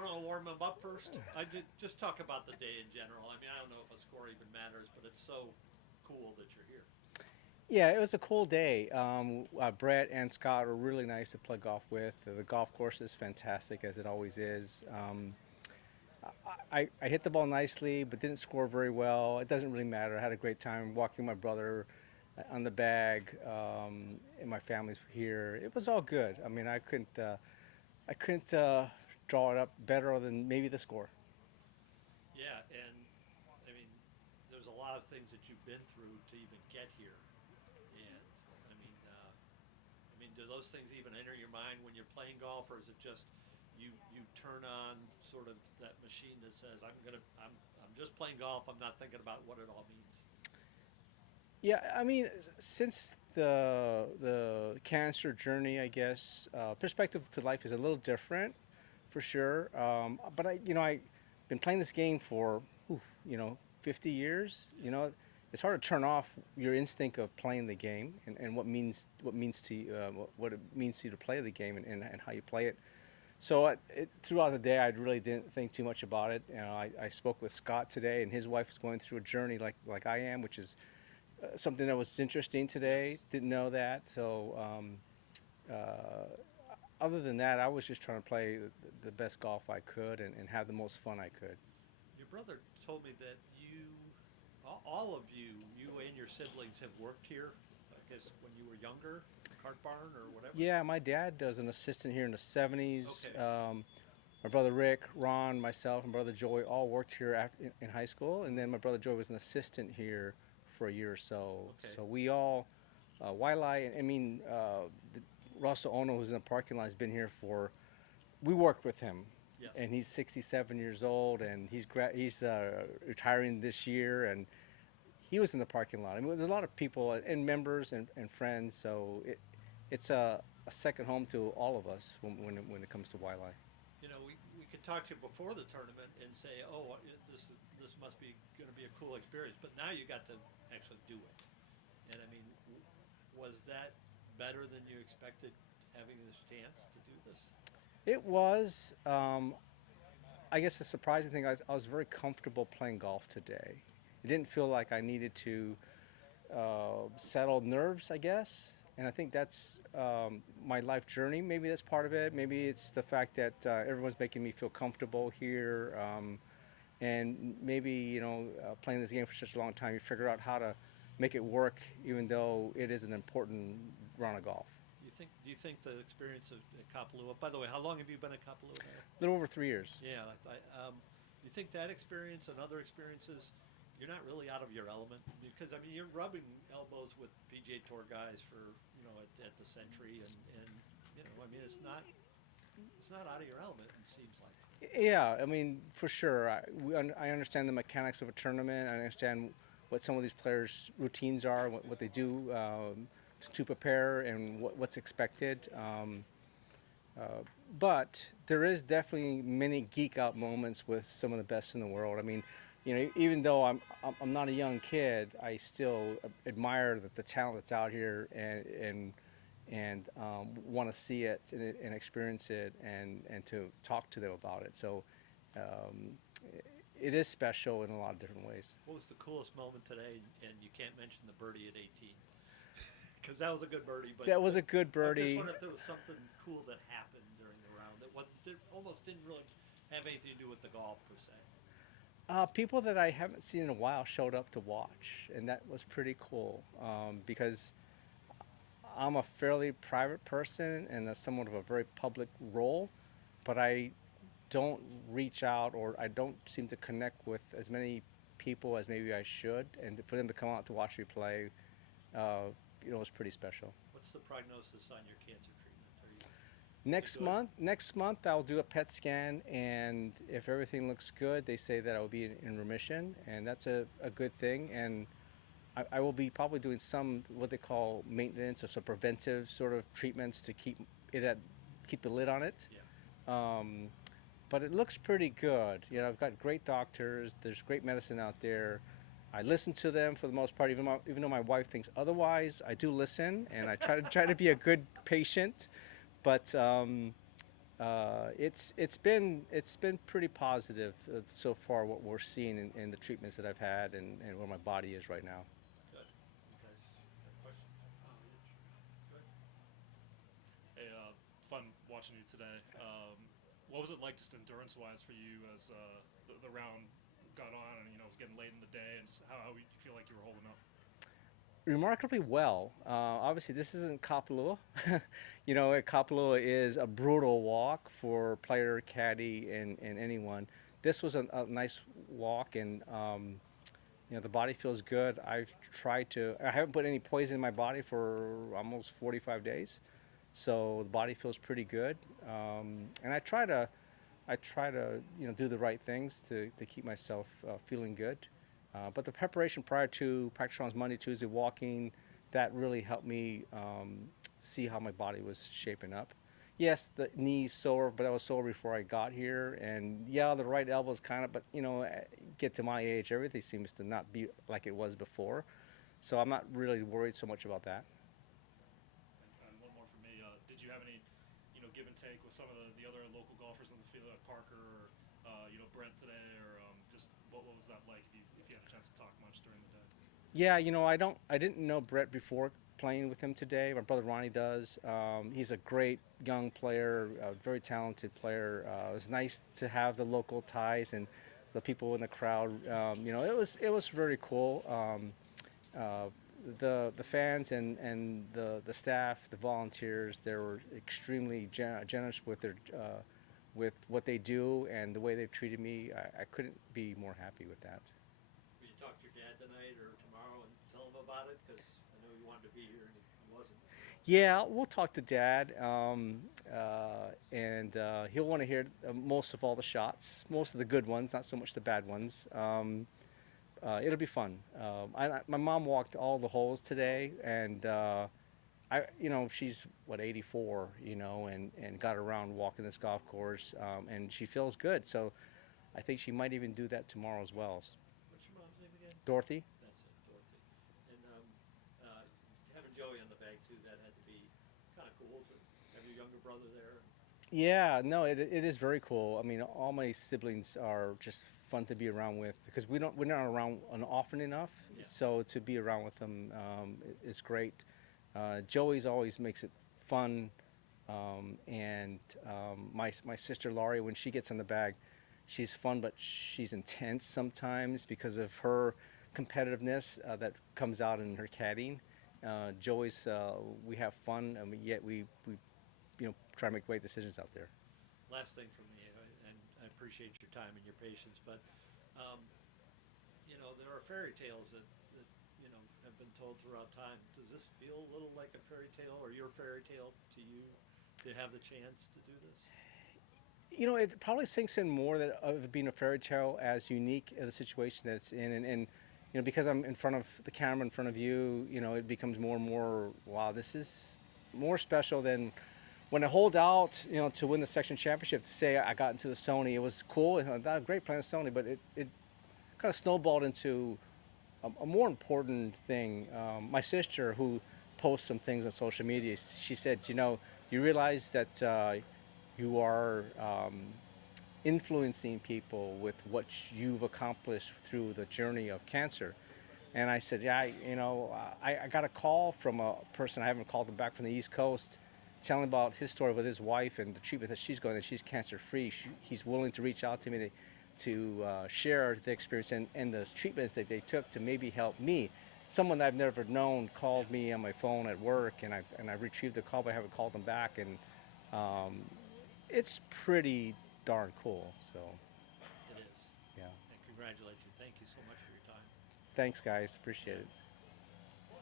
you want to warm them up first? I did just talk about the day in general. I mean, I don't know if a score even matters, but it's so cool that you're here. Yeah, it was a cool day. Brett and Scott are really nice to play golf with. The golf course is fantastic, as it always is. I hit the ball nicely, but didn't score very well. It doesn't really matter. I had a great time walking my brother on the bag, and my family's here. It was all good. I mean, I couldn't draw it up better than maybe the score. Yeah, and I mean, there's a lot of things that you've been through to even get here, and I mean, do those things even enter your mind when you're playing golf, or is it just you turn on sort of that machine that says I'm just playing golf. I'm not thinking about what it all means. Yeah, I mean, since the cancer journey, I guess perspective to life is a little different, for sure. But I've been playing this game for, 50 years. It's hard to turn off your instinct of playing the game and what means to you, what it means to you to play the game and how you play it. So throughout the day, I really didn't think too much about it. I spoke with Scott today, and his wife is going through a journey like I am, which is something that was interesting today. Yes. Didn't know that. So other than that, I was just trying to play the best golf I could and have the most fun I could. Your brother told me that all of you and your siblings have worked here. I guess when you were younger, Cart Barn or whatever. Yeah, my dad was an assistant here in the 70s. Okay. My brother Rick, Ron, myself, and brother Joey all worked here in high school, and then my brother Joey was an assistant here for a year or so. Okay. So we all, Wiley, I mean, Russell Ono, who's in the parking lot, has been here for. We worked with him, Yes. and he's 67 years old, and he's retiring this year, and he was in the parking lot. I mean, there's a lot of people and members and friends, so it's a second home to all of us when it comes to Wiley. We could talk to you before the tournament and say, oh, this must be going to be a cool experience. But now you got to actually do it. And I mean, was that better than you expected having this chance to do this? It was. I guess the surprising thing, I was very comfortable playing golf today. It didn't feel like I needed to settle nerves, I guess. And I think that's my life journey. Maybe that's part of it. Maybe it's the fact that everyone's making me feel comfortable here. And maybe, playing this game for such a long time, you figure out how to make it work, even though it is an important round of golf. Do you think the experience at Kapalua? By the way, how long have you been at Kapalua now? A little over 3 years. Yeah, you think that experience and other experiences, you're not really out of your element because I mean you're rubbing elbows with PGA Tour guys for at the Century and I mean it's not out of your element. It seems like. Yeah, I mean, for sure. I understand the mechanics of a tournament. I understand what some of these players' routines are, what they do to prepare, and what's expected. But there is definitely many geek out moments with some of the best in the world. I mean, even though I'm not a young kid, I still admire the talent that's out here and want to see it and experience it and to talk to them about it. So um, it is special in a lot of different ways. What was the coolest moment today? And you can't mention the birdie at 18 because that was a good birdie. But That was a good I just birdie. wonder if there was something cool that happened during the round that almost didn't really have anything to do with the golf per se. People that I haven't seen in a while showed up to watch, and that was pretty cool because I'm a fairly private person and somewhat of a very public role, but I don't reach out or I don't seem to connect with as many people as maybe I should. And for them to come out to watch me play, uh, was pretty special. What's the prognosis on your cancer treatment? Is it Next good? month, next month I'll do a PET scan, and if everything looks good, they say that I will be in remission, and that's a good thing. And I will be probably doing some what they call maintenance or some preventive sort of treatments to keep the lid on it. Yeah. Um, but it looks pretty good. I've got great doctors. There's great medicine out there. I listen to them for the most part, even though my wife thinks otherwise. I do listen, and I try to be a good patient. But It's been pretty positive so far what we're seeing in the treatments that I've had and where my body is right now. Good. You guys got a question? Good. Hey, fun watching you today. What was it like, just endurance-wise, for you as the round got on and it was getting late in the day, and just how you feel like you were holding up? Remarkably well. Obviously, this isn't Kapalua. Kapalua is a brutal walk for player, caddy, and anyone. This was a nice walk, and the body feels good. I haven't put any poison in my body for almost 45 days, so the body feels pretty good. And I try to do the right things to keep myself feeling good. But the preparation prior to practice rounds Monday, Tuesday, walking, that really helped me see how my body was shaping up. Yes, the knees sore, but I was sore before I got here, and yeah, the right elbow's kind of. But get to my age, everything seems to not be like it was before, so I'm not really worried so much about that. And one more from me. Did you have any, give and take with some of the other local golfers on the field, like Parker or, Brent today, or just what was that like? If you had a chance to talk much during the day. Yeah, I didn't know Brett before playing with him today. My brother Ronnie does. He's a great young player, a very talented player. It was nice to have the local ties and the people in the crowd. It was very cool. The fans and the staff, the volunteers, they were extremely generous with what they do and the way they've treated me. I couldn't be more happy with that. Will you talk to your dad tonight or tomorrow and tell him about it? Because I know he wanted to be here and he wasn't. Yeah, we'll talk to Dad, and he'll want to hear most of all the shots, most of the good ones, not so much the bad ones. It'll be fun. My mom walked all the holes today, and she's 84, and got around walking this golf course, and she feels good. So I think she might even do that tomorrow as well. What's your mom's name again? Dorothy. That's it, Dorothy. And having Joey on the bag too, that had to be kind of cool to have your younger brother there. Yeah, no, it is very cool. I mean, all my siblings are just fun to be around with because we're not around often enough. Yeah. So to be around with them is great. Joey's always makes it fun, and my sister Laurie, when she gets in the bag, she's fun, but she's intense sometimes because of her competitiveness that comes out in her caddying. Joey's we have fun, and yet we try to make great decisions out there. Last thing from me, and I appreciate your time and your patience, but there are fairy tales that have been told throughout time. Does this feel a little like a fairy tale, or your fairy tale to you, to have the chance to do this? It probably sinks in more that of it being a fairy tale as unique as the situation that it's in, and because I'm in front of the camera, in front of you, it becomes more and more. Wow, this is more special than when I hold out, to win the section championship. To say I got into the Sony, it was cool. That was great playing Sony, but it kind of snowballed into a more important thing. My sister, who posts some things on social media, she said, you realize that you are influencing people with what you've accomplished through the journey of cancer. And I said, yeah, I got a call from a person, I haven't called him back, from the East Coast, telling about his story with his wife and the treatment that she's going, that she's cancer free. He's willing to reach out to me to share the experience and the treatments that they took to maybe help me. Someone that I've never known called me on my phone at work, and I retrieved the call, but I haven't called them back, and it's pretty darn cool. So It is. yeah, And congratulations. Thank you so much for your time. thanks guys, appreciate it.